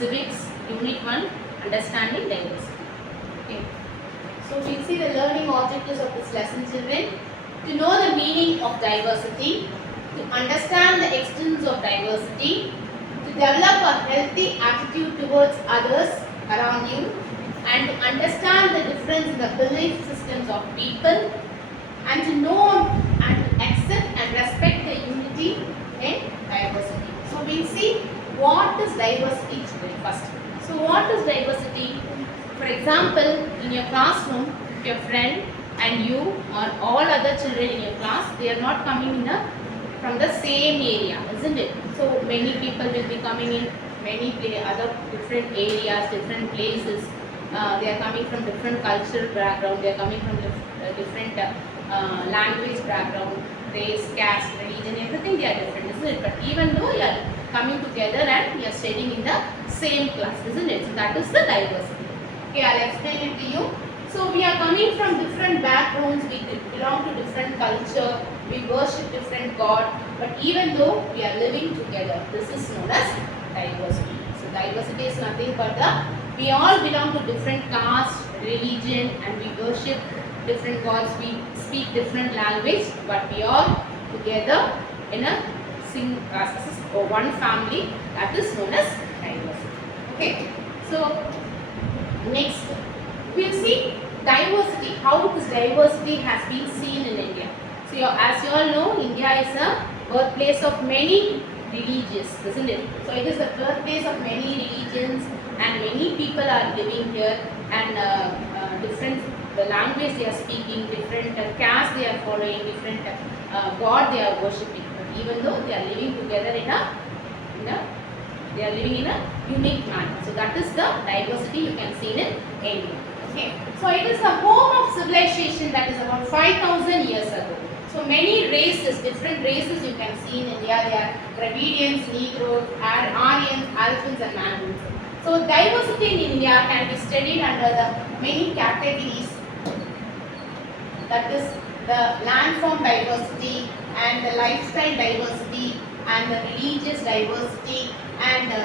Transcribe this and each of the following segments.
Civics, Unit 1, Understanding Diversity. Okay. So we'll see the learning objectives of this lesson, children. To know the meaning of diversity, to understand the extents of diversity, to develop a healthy attitude towards others around you, and to understand the difference in the belief systems of people, and to know and to accept and respect the unity in diversity. So we'll see what is diversity first. So what is diversity? For example, in your classroom, your friend and you or all other children in your class, they are not coming in from the same area, isn't it? So many people will be coming in many other different areas, different places. They are coming from different cultural background. They are coming from different language background, race, caste, religion, everything they are different, isn't it? But even though you are coming together and you are studying in the same class, isn't it? So that is the diversity. Okay, I'll explain it to you. So we are coming from different backgrounds, we belong to different culture, we worship different God, but even though we are living together, this is known as diversity. So diversity is nothing but we all belong to different caste, religion, and we worship different gods, we speak different language, but we all together in a or one family, that is known as diversity. Okay, so next we'll see diversity, how this diversity has been seen in India. So as you all know, India is a birthplace of many religions, isn't it? So it is the birthplace of many religions and many people are living here, and different the language they are speaking, different caste they are following, different God they are worshipping. But even though they are living together they are living in a unique manner. So that is the diversity you can see in India. Okay. So it is the home of civilization that is about 5,000 years ago. So many races, different races you can see in India. They are Dravidians, Negroes, Aryans, Alphans and Mandans. So diversity in India can be studied under the many categories. That is the landform diversity and the lifestyle diversity and the religious diversity and the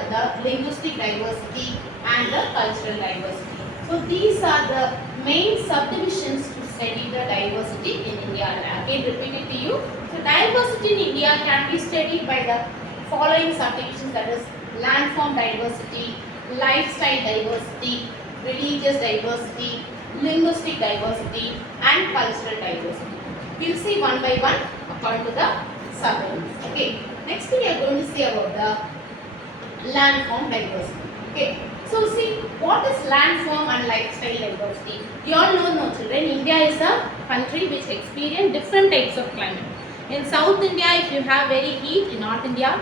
linguistic diversity and the cultural diversity. So these are the main subdivisions to study the diversity in India. And again repeat it to you. So diversity in India can be studied by the following subdivisions, that is landform diversity, lifestyle diversity, religious diversity, linguistic diversity and cultural diversity. We will see one by one according to the subdivisions. Okay. Next we are going to see about the landform diversity. Okay. So see, what is landform and lifestyle diversity? You all know, no children, India is a country which experience different types of climate. In South India, if you have very heat, in North India,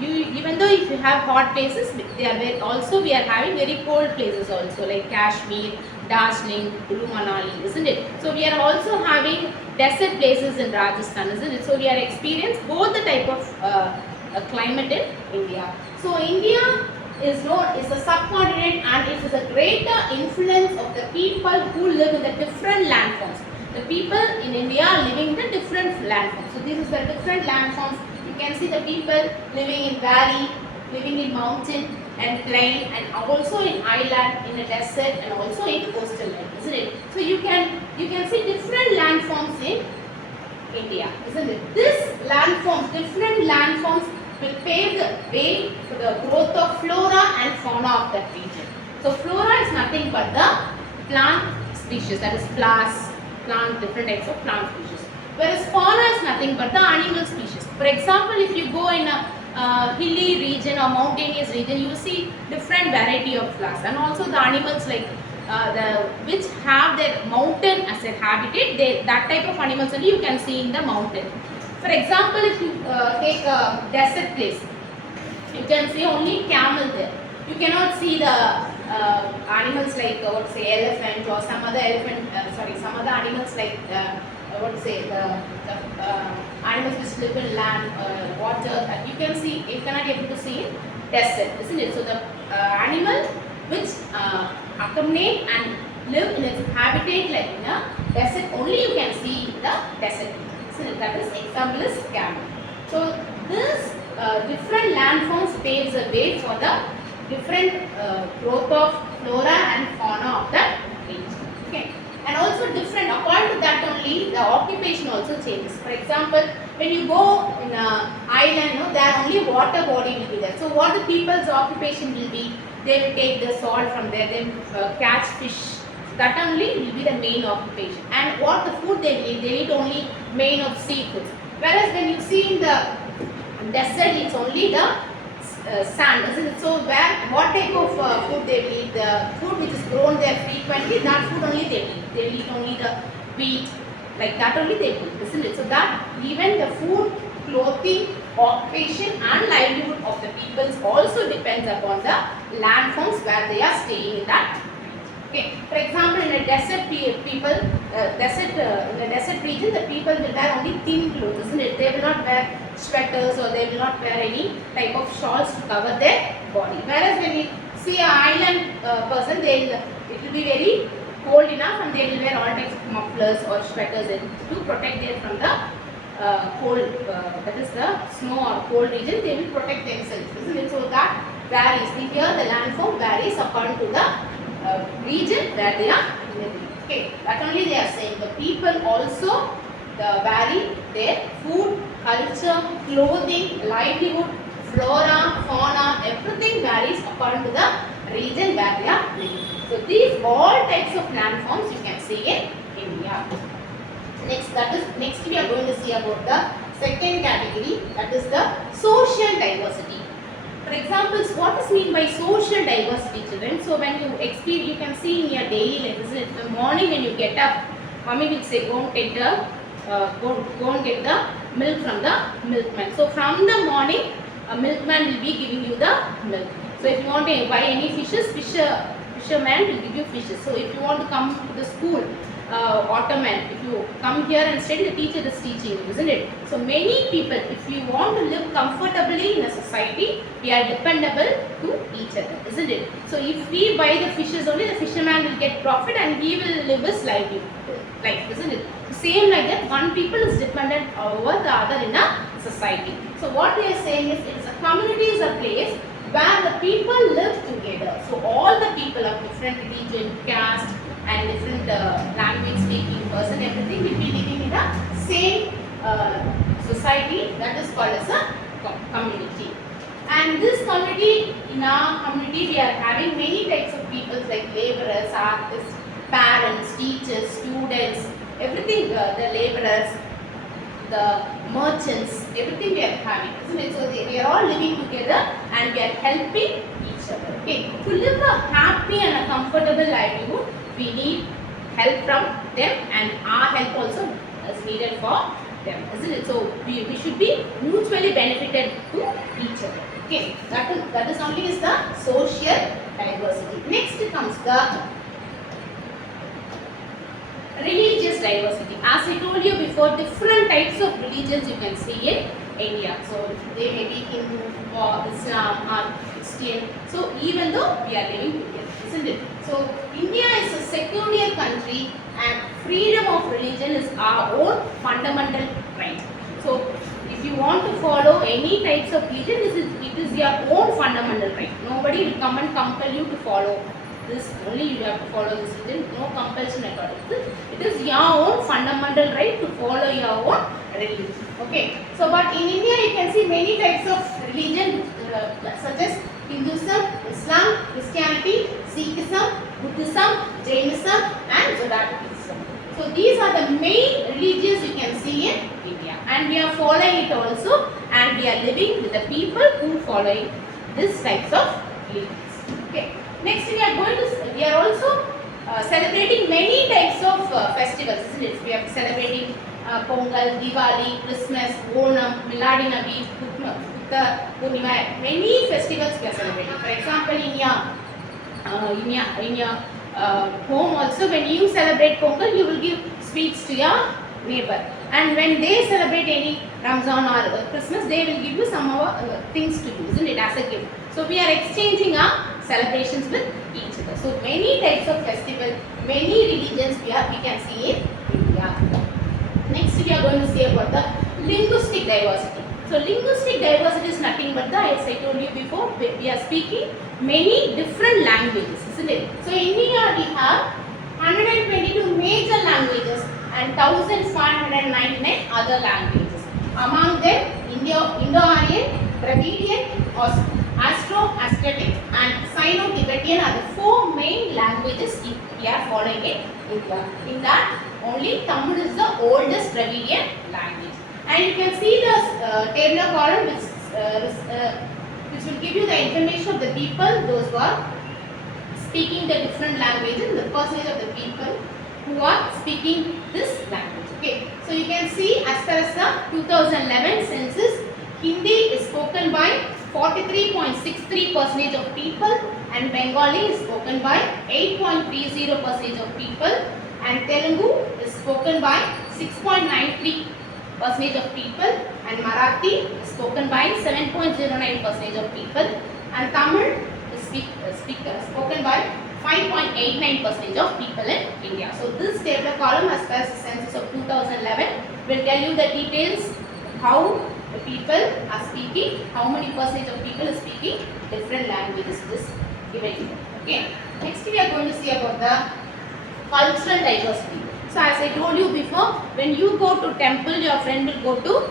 even though if you have hot places, they are also we are having very cold places also, like Kashmir, Darjeeling, Kulu Manali, isn't it? So we are also having desert places in Rajasthan, isn't it? So we are experiencing both the type of climate in India. So India is a subcontinent and it is a greater influence of the people who live in the different landforms. The people in India are living in the different landforms. So this is the different landforms. You can see the people living in valley, living in mountain and plain, and also in island, in a desert, and also in coastal land, isn't it? So you can see different landforms in India, isn't it? This landforms, different landforms will pave the way for the growth of flora and fauna of that region. So flora is nothing but the plant species, that is flowers, different types of plant species. Whereas fauna is nothing but the animal species. For example, if you go in a hilly region or mountainous region, you see different variety of flowers, and also the animals like which have their mountain as a habitat. That type of animals only you can see in the mountain. For example, if you take a desert place, you can see only camel there. You cannot see the animals like elephant or some other some other animals like the animals which live in land, water. You cannot able to see in desert, isn't it? So the animal which accommodate and live in its habitat like in a desert, only you can see in the desert. So that is example is camel. So this different landforms paves the way for the different growth of flora and fauna of the region. Okay. And also different, according to that only the occupation also changes. For example, when you go in an island, no, there only water body will be there. So what the people's occupation will be, they will take the salt from there, then catch fish. That only will be the main occupation. And what the food they eat only main of seafood. Whereas when you see in the desert, it's only the sand, isn't it? So what type of food they will eat? The food which is grown there frequently, that food only they will eat. They will eat only the wheat, like that only they will eat, isn't it? So that even the food, clothing, occupation and livelihood of the peoples also depends upon the landforms where they are staying in that. Okay. For example, in a desert people, in a desert region, the people will wear only thin clothes, isn't it? They will not wear sweaters or they will not wear any type of shawls to cover their body. Whereas when you see an island person, it will be very cold enough and they will wear all types of mufflers or sweaters to protect them from the cold, that is the snow or cold region. They will protect themselves, isn't it? So that varies. Here the landform varies according to the region where they are living. Okay, that only they are saying. The people also vary their food, culture, clothing, livelihood, flora, fauna, everything varies according to the region where they are living. So these all types of landforms you can see in India. Next we are going to see about the second category, that is the social diversity. For example, what is mean by social diversity, children? So when you experience, you can see in your daily life, isn't it? The morning when you get up, mommy will say, go and get the milk from the milkman. So from the morning, a milkman will be giving you the milk. So if you want to buy any fishes, fisherman will give you fishes. So if you want to come to the school, Ottoman, if you come here and study, the teacher is teaching you, isn't it? So many people, if you want to live comfortably in a society, we are dependable to each other, isn't it? So if we buy the fishes only, the fisherman will get profit and he will live his life, isn't it? Same like that, one people is dependent over the other in a society. So what we are saying is, it's a community is a place where the people live together. So all the people of different religion, caste, and different language speaking person, everything will be living in the same society, that is called as a community. And this community, in our community, we are having many types of people like laborers, artists, parents, teachers, students, everything, the laborers, the merchants, everything we are having, isn't it? So we are all living together and we are helping each other. Okay, to live a happy and a comfortable livelihood, we need help from them and our help also is needed for them, isn't it? So we should be mutually benefited to each other. Okay, that is only is the social diversity. Next comes the religious diversity. As I told you before, different types of religions you can see in India. So they may be Hindu or Islam or Christian. So even though we are living together, isn't it? So India is a secular country and freedom of religion is our own fundamental right. So if you want to follow any types of religion, it is your own fundamental right. Nobody will come and compel you to follow this, only you have to follow this religion, no compulsion at all. It is your own fundamental right to follow your own religion. Okay, so but in India you can see many types of religion such as Hinduism, Islam, Christianity, Sikhism, Buddhism, Jainism and Zoroastrianism. So these are the main religions you can see in India, and we are following it also, and we are living with the people who following these types of religions. Okay. Next we are also celebrating many types of festivals, isn't it? We are celebrating Pongal, Diwali, Christmas, Onam, Miladi Nabi, Buddha Purnima, many festivals we are celebrating. For example, in your home also, when you celebrate Pongal, you will give sweets to your neighbor. And when they celebrate any Ramzan or Christmas, they will give you some things to do, isn't it, as a gift. So we are exchanging our celebrations with each other. So many types of festival, many religions we can see in India. Next we are going to see about the linguistic diversity. So linguistic diversity is nothing but the, as I told you before, we are speaking many different languages, isn't it? So in India we have 122 major languages and 1599 other languages. Among them, Indo-Aryan, Dravidian, Astro-Asiatic and Sino-Tibetan are the four main languages we are following in India. In that, only Tamil is the oldest Dravidian language. And you can see the tabular column which will give you the information of the people, those who are speaking the different languages, the percentage of the people who are speaking this language. Okay, so you can see as far as the 2011 census, Hindi is spoken by 43.63% of people and Bengali is spoken by 8.30% of people and Telugu is spoken by 6.93% of people and Marathi is spoken by 7.09% of people and Tamil is spoken by 5.89% of people in India. So this tabular column as far as the census of 2011 will tell you the details how the people are speaking, how many percentage of people are speaking different languages this given here. Okay. Next we are going to see about the cultural diversity. So as I told you before, when you go to temple, your friend will go to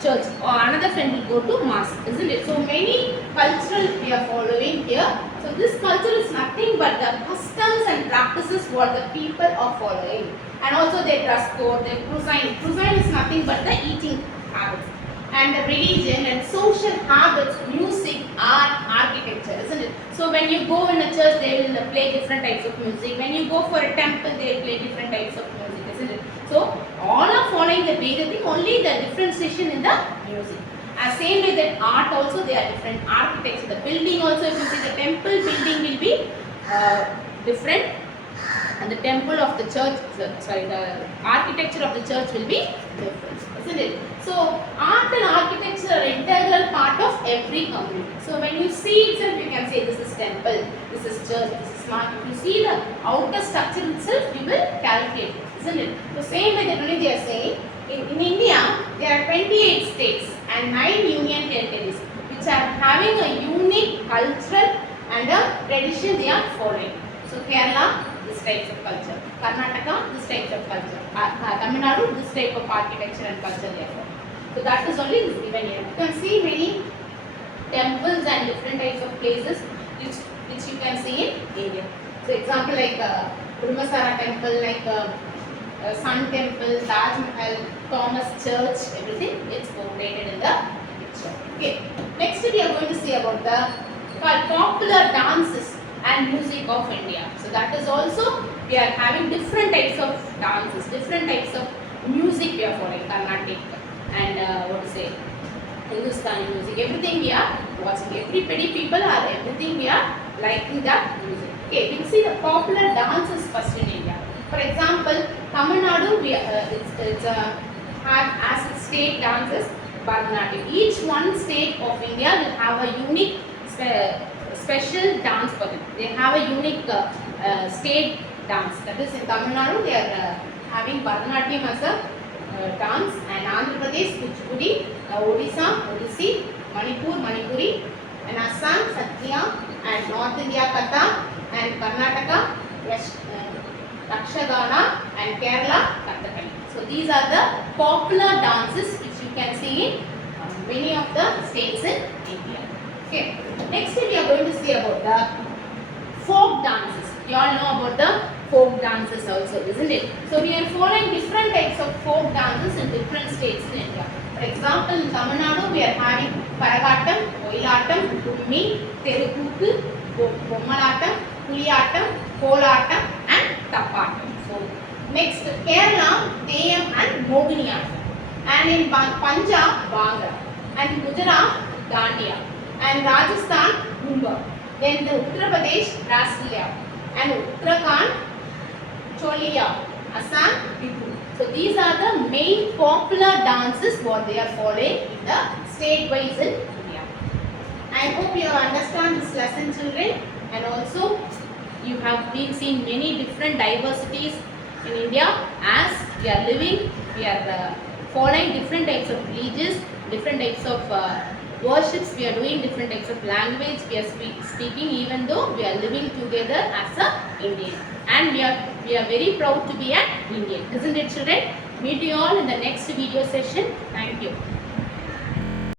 church or another friend will go to mosque, isn't it? So many cultural we are following here. So this culture is nothing but the customs and practices what the people are following, and also their dress code, their cuisine. Cuisine is nothing but the eating habits, and the religion and social habits, music, art, architecture, isn't it? So when you go in a church, they will play different types of music. When you go for a temple, they will play different types of music, isn't it? So all are following the Vedic thing, only the differentiation in the music. As same way that art also, they are different architecture. The building also, if you see the temple building will be different, and the temple of the church, the architecture of the church will be different, isn't it? So art and architecture are an integral part of every community. So when you see itself, you can say this is temple, this is church, this is market. If you see the outer structure itself, you will calculate it, isn't it? So same way that only they are saying, in India, there are 28 states and 9 union territories which are having a unique cultural and a tradition they are following. So Kerala, this types of culture. Karnataka, this types of culture. Tamil Nadu, this type of architecture and culture they are following. So that is only given here. You can see many temples and different types of places which you can see in India. So example like Urmasara temple, like Sun temple, Taj Mahal, Thomas church, everything it's portrayed in the picture. Okay. Next we are going to see about the popular dances and music of India. So that is also we are having different types of dances, different types of music we are following, Carnatic and what to say, Hindustani music, everything we are watching. Everybody people are everything we are liking that music. Okay, we will see the popular dances first in India. For example, Tamil Nadu have as its state dances Bharatanatyam. Each one state of India will have a unique special dance for them. They have a unique state dance. That is in Tamil Nadu they are having Bharatanatyam as a dance, and Andhra Pradesh Kuchipudi, Odisha Odissi, Manipur Manipuri, and Assam Satya, and North India Kathak, and Karnataka Rakshagana, and Kerala Kathakali. So these are the popular dances which you can see in many of the states in India. Okay. Next we are going to see about the folk dances. You all know about the folk dances also, isn't it? So we are following different types of folk dances in different states in India. For example, in Tamil Nadu we are having Karagatam, Oilatam, Kummi, Terukuttu, Bommalatam, Kuliyattam, Kolatam and Tappatam. So next Kerala, Theyam and Mohiniyattam, and in Punjab, Bhangra, and Gujarat, Dandiya, and Rajasthan, Gumba. Then the Uttar Pradesh, Rasliya, and Uttarakhand, Choliya, Assam, Bihu. So these are the main popular dances what they are following in the state-wise in India. I hope you understand this lesson, children, and also you have been seeing many different diversities in India. As we are living, we are following different types of religions, different types of worships we are doing, different types of language we are speaking, even though we are living together as a Indian. And we are very proud to be an Indian. Isn't it, children? Meet you all in the next video session. Thank you.